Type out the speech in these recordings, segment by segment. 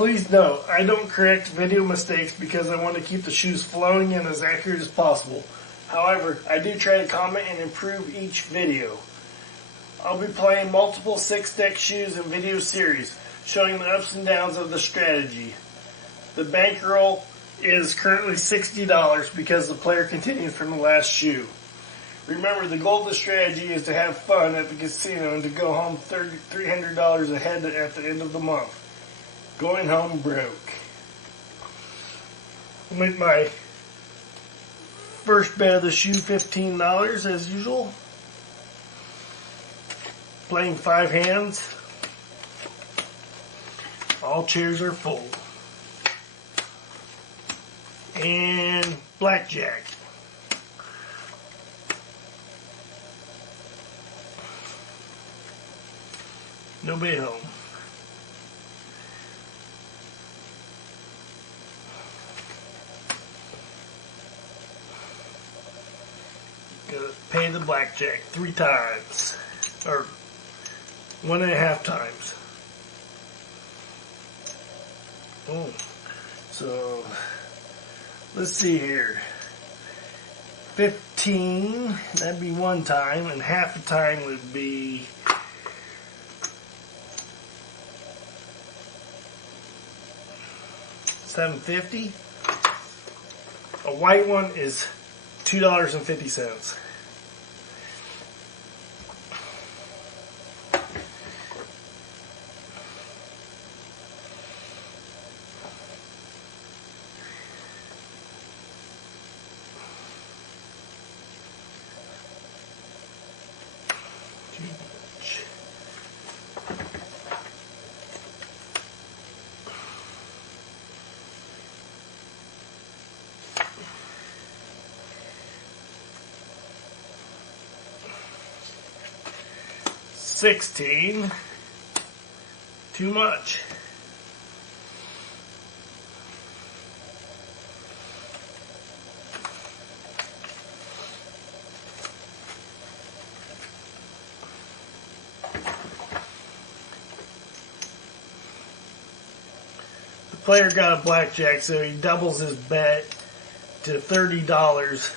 Please note, I don't correct video mistakes because I want to keep the shoes flowing and as accurate as possible. However, I do try to comment and improve each video. I'll be playing multiple 6-deck shoes in video series, showing the ups and downs of the strategy. The bankroll is currently $60 because the player continued from the last shoe. Remember, the goal of the strategy is to have fun at the casino and to go home $300 ahead at the end of the month. Going home broke. I'll make my first bet of the shoe $15 as usual. Playing 5 hands. All chairs are full. And blackjack. Nobody home. Gotta pay the blackjack 3 times. Or 1.5 times. Oh. So let's see here. 15, that'd be 1 time, and half a time would be $7.50. A white one is $2.50. $16, too much. The player got a blackjack, so he doubles his bet to $30.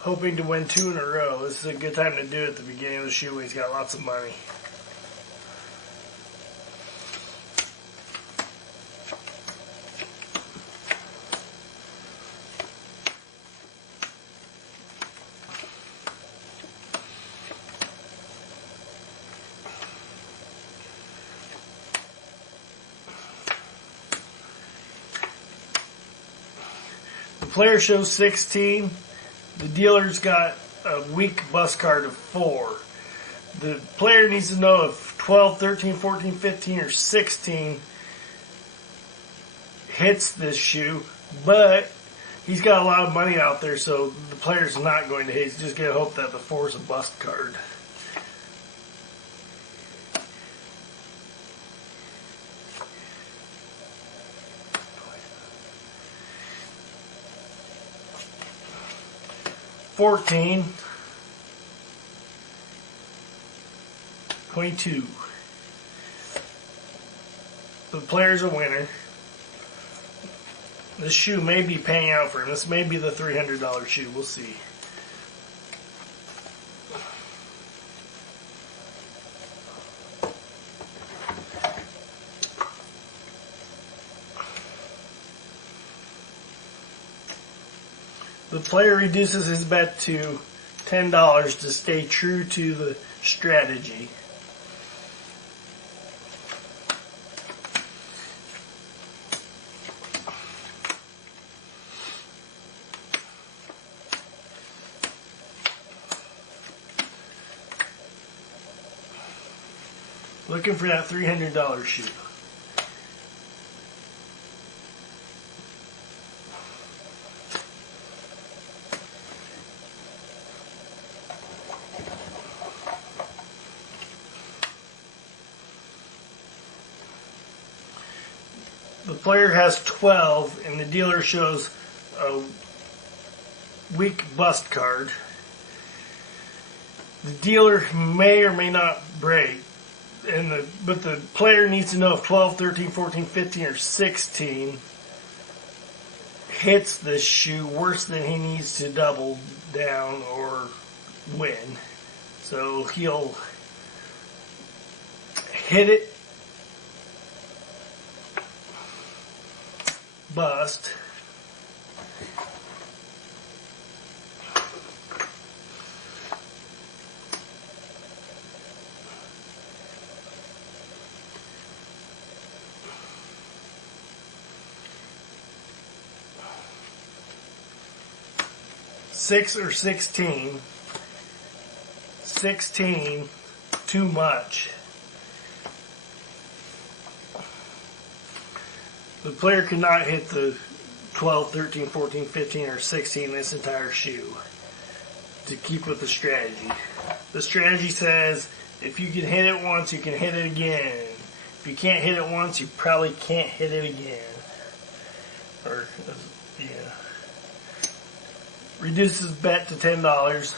Hoping to win 2 in a row. This is a good time to do it at the beginning of the shoe when he's got lots of money. The player shows 16. The dealer's got a weak bust card of 4. The player needs to know if 12, 13, 14, 15, or 16 hits this shoe, but he's got a lot of money out there, so the player's not going to hit. He's just going to hope that the 4 is a bust card. $14, $22. The player's a winner. This shoe may be paying out for him. This may be the $300 shoe. We'll see. The player reduces his bet to $10 to stay true to the strategy. Looking for that $300 shoe. The player has 12 and the dealer shows a weak bust card. The dealer may or may not break. but the player needs to know if 12, 13, 14, 15, or 16 hits this shoe worse than he needs to double down or win. So he'll hit it, bust, six or 16. 16, too much. The player cannot hit the 12, 13, 14, 15, or 16 this entire shoe to keep with the strategy. The strategy says if you can hit it once, you can hit it again. If you can't hit it once, you probably can't hit it again. Or, yeah. Reduces bet to $10.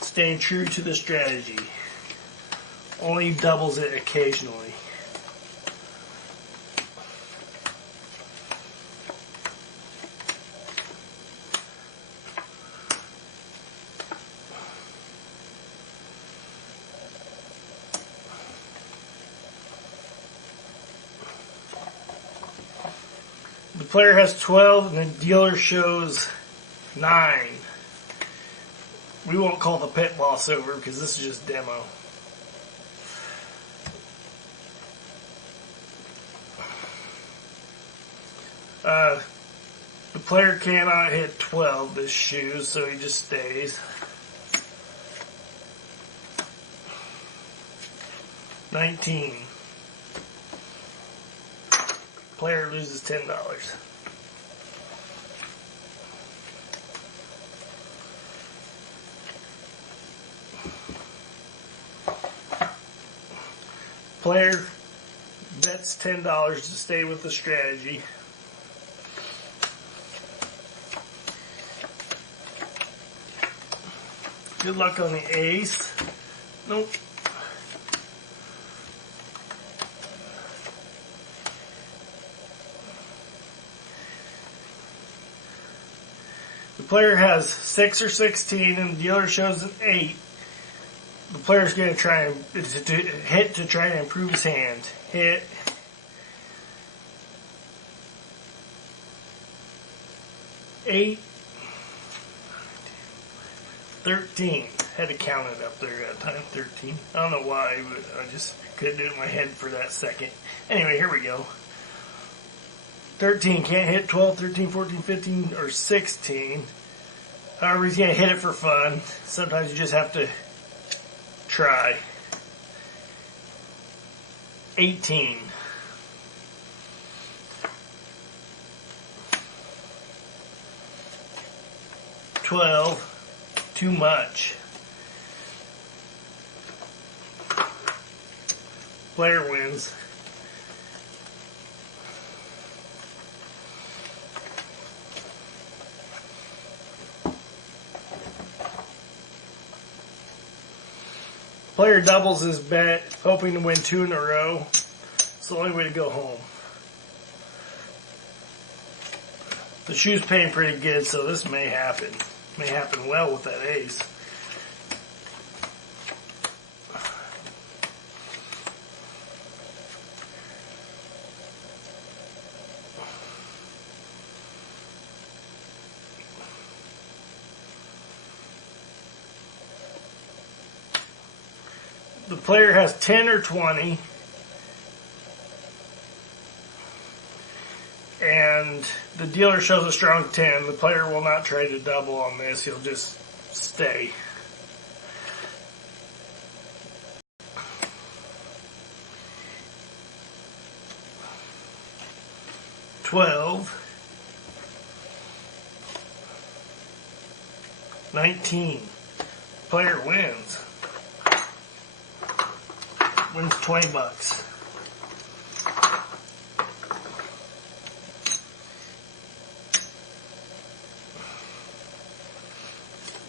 Staying true to the strategy. Only doubles it occasionally. The player has 12 and the dealer shows 9. We won't call the pit boss over because this is just demo. The player cannot hit 12 this shoe, so he just stays. 19. Player loses $10. Player bets $10 to stay with the strategy. Good luck on the ace. Nope. The player has 6 or 16 and the dealer shows an 8. The player's going to try and hit to try to improve his hand. Hit. Eight. 13. Had to count it up there at time 13. I don't know why, but I just couldn't do it in my head for that second. Anyway, here we go. 13. Can't hit 12, 13, 14, 15, or 16. However, he's going to hit it for fun. Sometimes you just have to try. 18. 12. Too much. Player wins. Player doubles his bet, hoping to win 2 in a row. It's the only way to go home. The shoe's paying pretty good, so this may happen. May happen well with that ace. The player has 10 or 20, and the dealer shows a strong 10. The player will not try to double on this. He'll just stay. $12. 19. Player wins. Wins $20.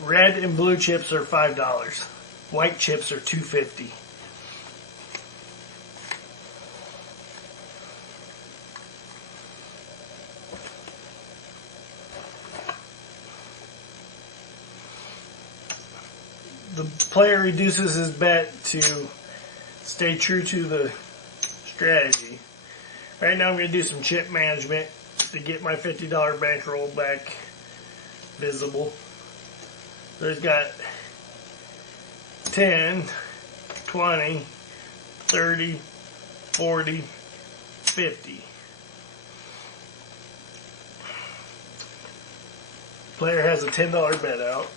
Red and blue chips are $5. White chips are $2.50. the player reduces his bet to stay true to the strategy. Right now I'm going to do some chip management to get my $50 bankroll back visible. So he's got 10, 20, 30, 40, 50. Player has a $10 bet out.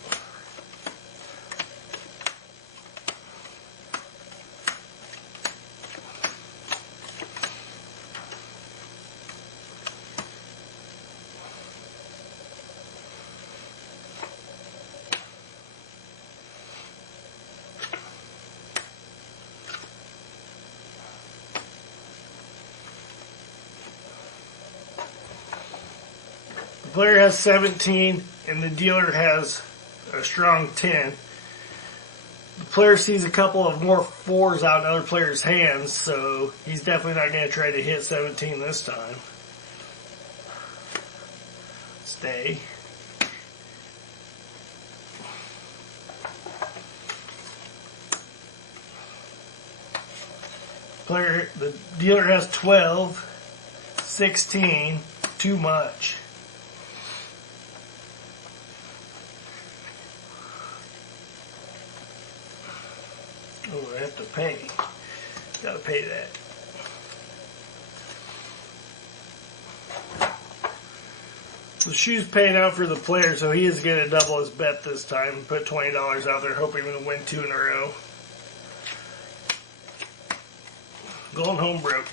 The player has 17 and the dealer has a strong 10. The player sees a couple of more 4s out in other players' hands, so he's definitely not going to try to hit 17 this time. Stay. The dealer has 12, 16, too much. Oh, I have to pay. Gotta pay that. The shoe's paying out for the player, so he is going to double his bet this time and put $20 out there, hoping to win 2 in a row. Going home broke.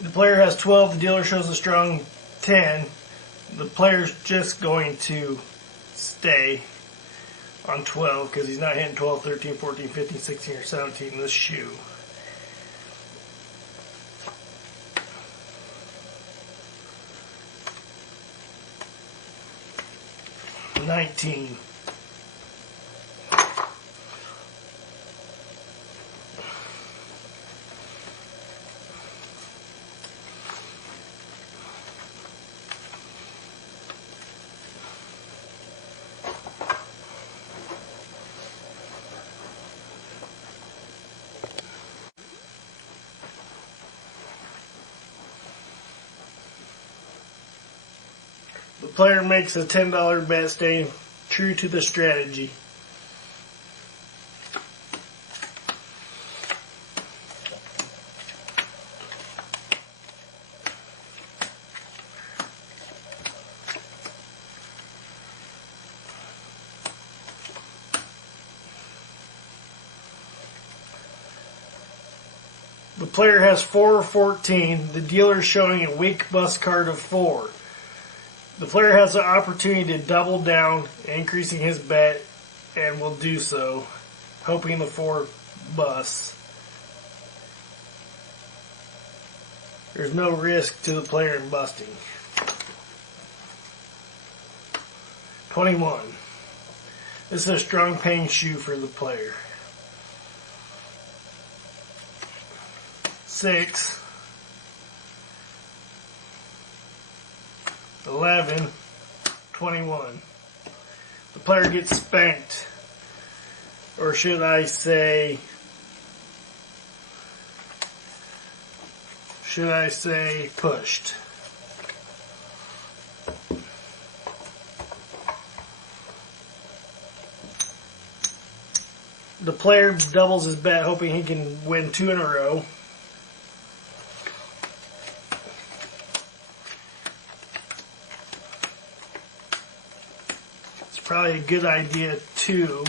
The player has 12, the dealer shows a strong 10. The player's just going to stay on 12 because he's not hitting 12, 13, 14, 15, 16, or 17 in this shoe. $19. The player makes a $10 bet, staying true to the strategy. The player has 4 or 14. The dealer is showing a weak bust card of 4. The player has the opportunity to double down, increasing his bet, and will do so, hoping the 4 busts. There's no risk to the player in busting. 21. This is a strong paying shoe for the player. 6. 11, 21. The player gets spanked, or should I say pushed. The player doubles his bet, hoping he can win 2 in a row. Probably a good idea to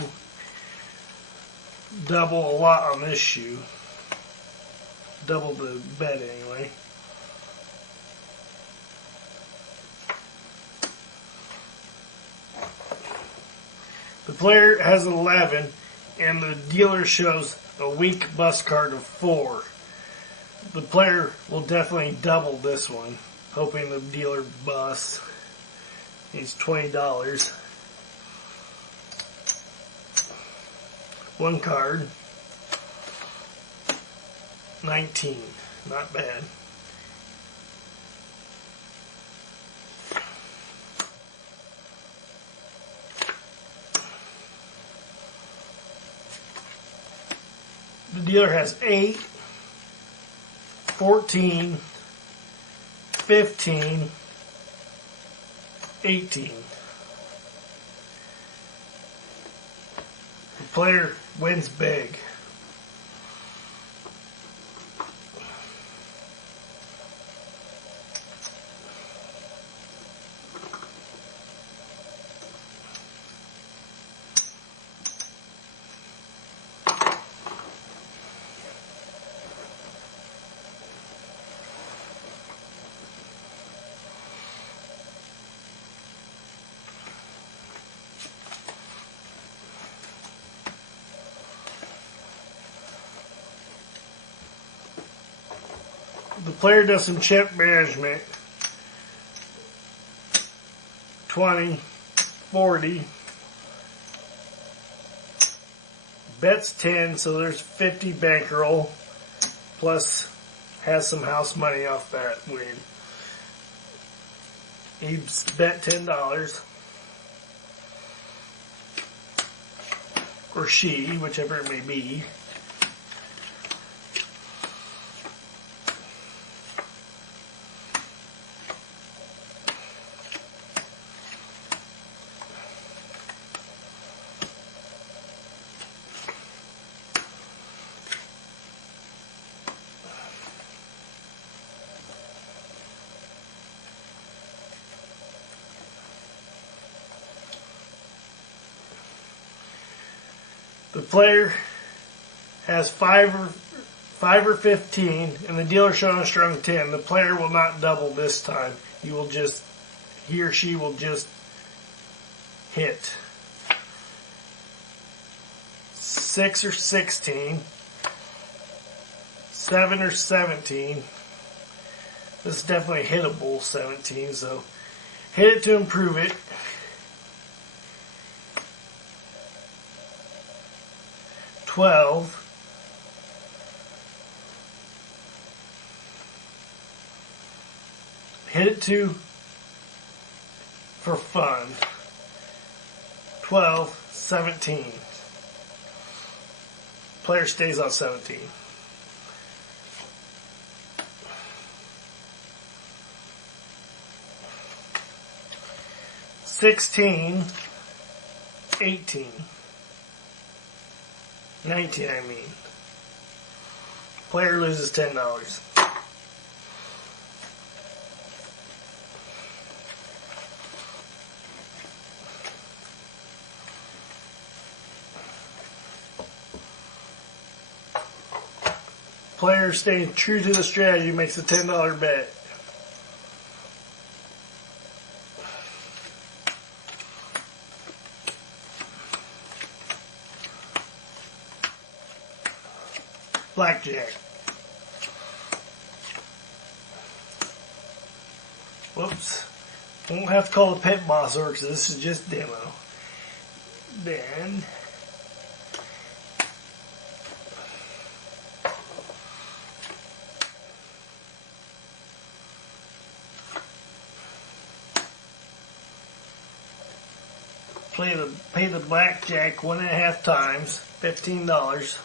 double a lot on this shoe. Double the bet anyway. The player has 11 and the dealer shows a weak bust card of 4. The player will definitely double this one, hoping the dealer busts. Needs $20. One card. 19. Not bad. The dealer has 8, 14, 15, 18. The player wins big. The player does some chip management. 20, 40. Bets 10, so there's 50 bankroll. Plus has some house money off that win. He bet $10. Or she, whichever it may be. The player has 5 or 15, and the dealer showing a strong 10. The player will not double this time. He or she will just hit. 6 or 16, 7 or 17. This is definitely hittable 17, so hit it to improve it. 12. Hit it to for fun. 12, 17. Player stays on 17. 16, 18. 19, I mean. Player loses $10. Player staying true to the strategy makes a $10 bet. Blackjack. Whoops. Won't have to call the pet boss over because this is just demo. Then pay the blackjack 1.5 times, $15.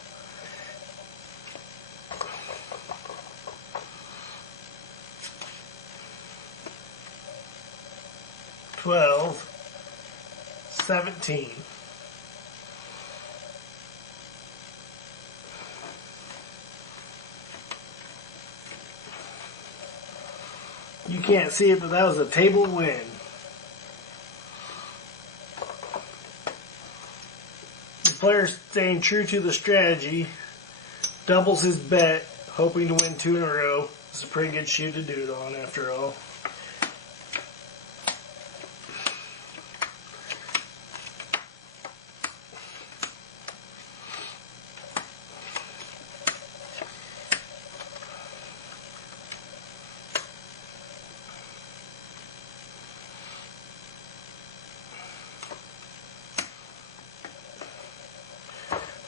12, 17. You can't see it, but that was a table win. The player staying true to the strategy doubles his bet, hoping to win 2 in a row. It's a pretty good shoe to do it on, after all.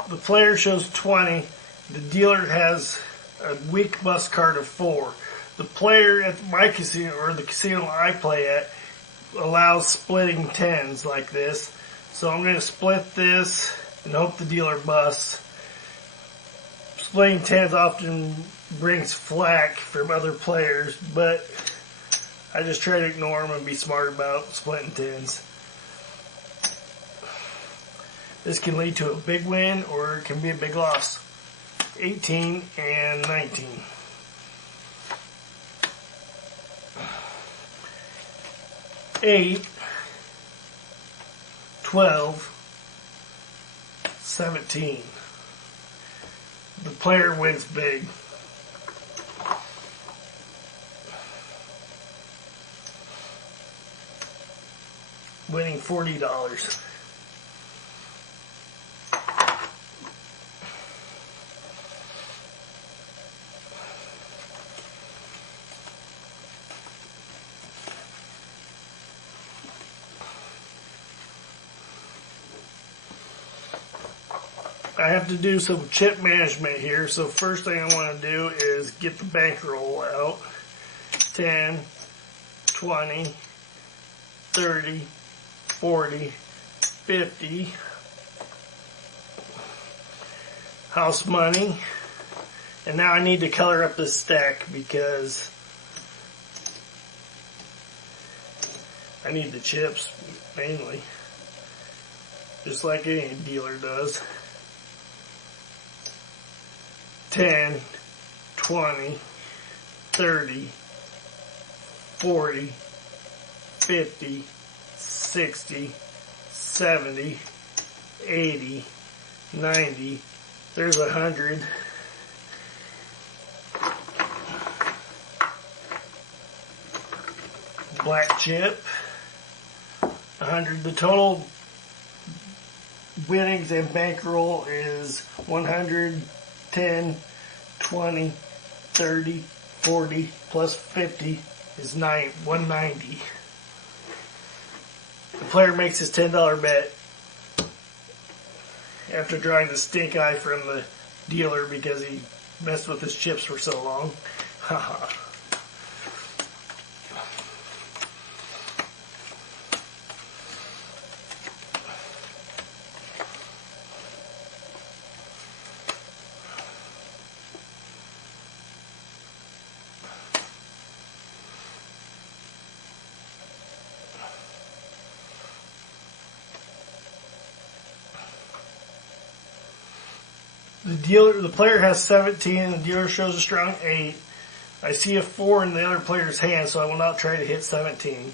the player shows 20. The dealer has a weak must card of 4. The player at my casino, or the casino I play at, allows splitting 10s like this. So I'm going to split this and hope the dealer busts. Splitting 10s often brings flack from other players, but I just try to ignore them and be smart about splitting 10s. This can lead to a big win or it can be a big loss. 18 and 19. Eight, 12, 17. The player wins big. Winning $40. I have to do some chip management here, so first thing I want to do is get the bankroll out. 10, 20, 30, 40, 50. House money. And now I need to color up this stack because I need the chips mainly, just like any dealer does. 10, 20, 30, 40, 50, 60, 70, 80, 90, there's 100. Black chip, 100. The total winnings and bankroll is 100, 10, 20, 30, 40, plus 50 is 190. The player makes his $10 bet after drawing the stink eye from the dealer because he messed with his chips for so long. Haha. The player has 17 and the dealer shows a strong 8. I see a 4 in the other player's hand, so I will not try to hit 17.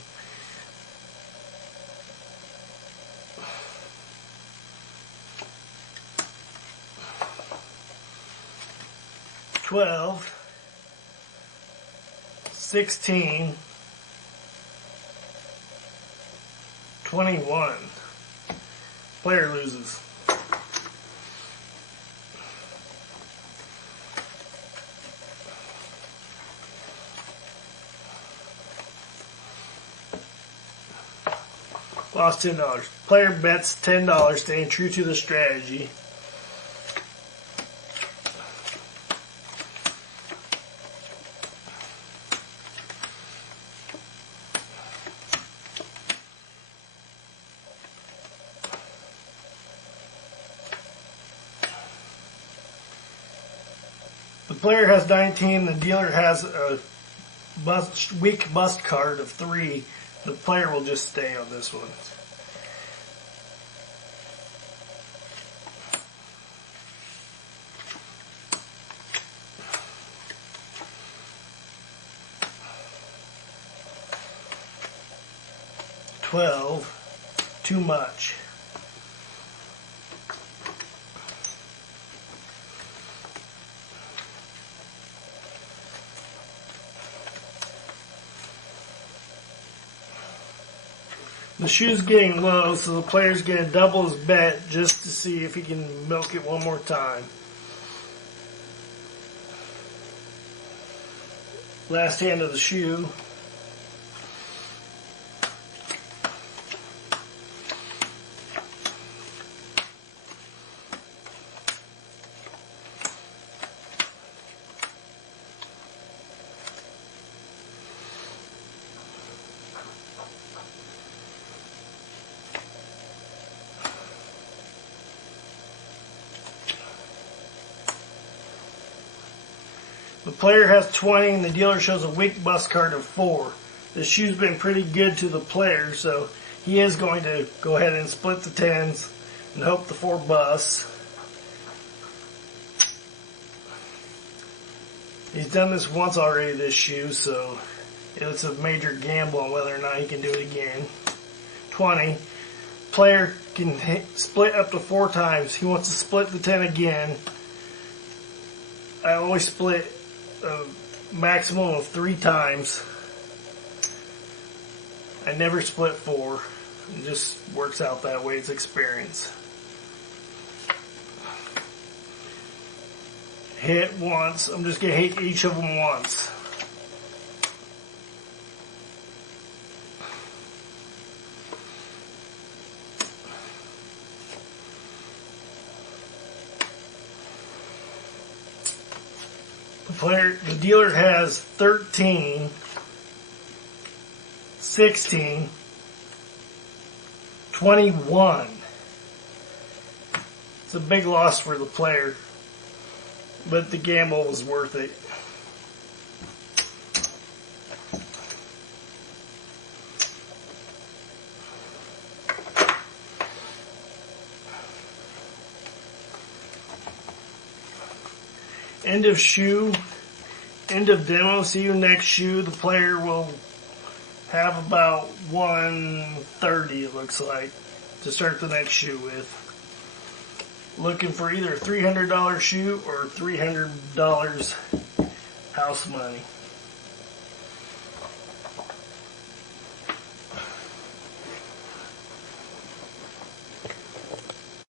$12, 16, 21. Player loses. Lost $10. Player bets $10, staying true to the strategy. The player has 19, the dealer has a weak bust card of 3. The player will just stay on this one. $12, too much. The shoe's getting low, so the player's going to double his bet just to see if he can milk it one more time. Last hand of the shoe. player has 20 and the dealer shows a weak bust card of 4. The shoe's been pretty good to the player, so he is going to go ahead and split the 10s and hope the 4 busts. He's done this once already, this shoe, so it's a major gamble on whether or not he can do it again. 20. Player can split up to 4 times. He wants to split the 10 again. I always split a maximum of 3 times. I never split 4. It just works out that way. It's experience. Hit once. I'm just going to hit each of them once. The dealer has 13, 16, 21. It's a big loss for the player, but the gamble was worth it. End of shoe, end of demo. See you next shoe. The player will have about 130, it looks like, to start the next shoe with. Looking for either a $300 shoe or $300 house money.